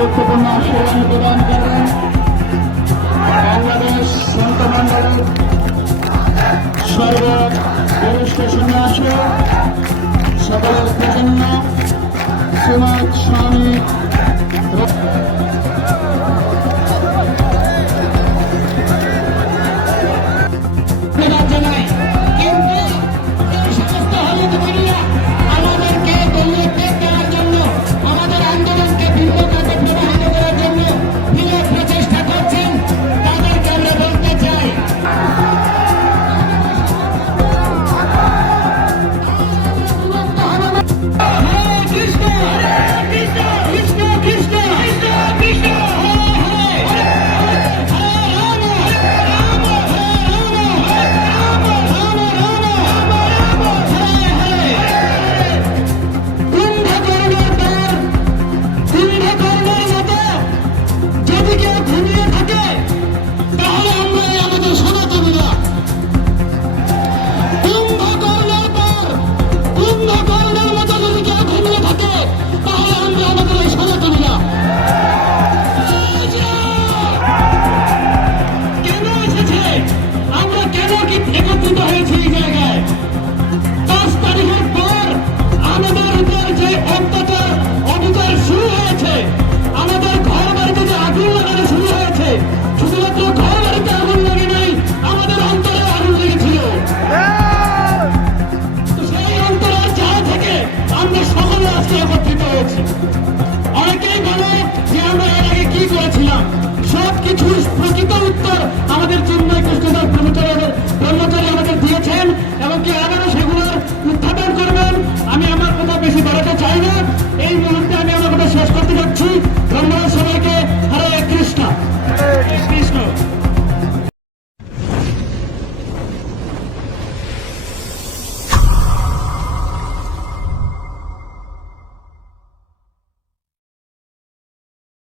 গুরুত্বপূর্ণ আশীর্বাদ প্রদান করবেন বাংলাদেশ সন্ত মন্ডলের সর্ববরিষ্ঠ সন্ন্যাসী সকলের প্রসন্ন শ্রীমৎ স্বামী অনেকেই বলে যে আমরা এর আগে কি করেছিলাম, সবকিছুর প্রকৃত উত্তর আমাদের চিন্ময় কৃষ্ণদাস ব্রহ্মচারী আমাদের দিয়েছেন এবং কি আবারও সেগুলোর উত্থাপন করবেন। আমি আমার কথা বেশি বাড়াতে চাই না, এই মুহূর্তে আমি আমার কথা শেষ করতে যাচ্ছি।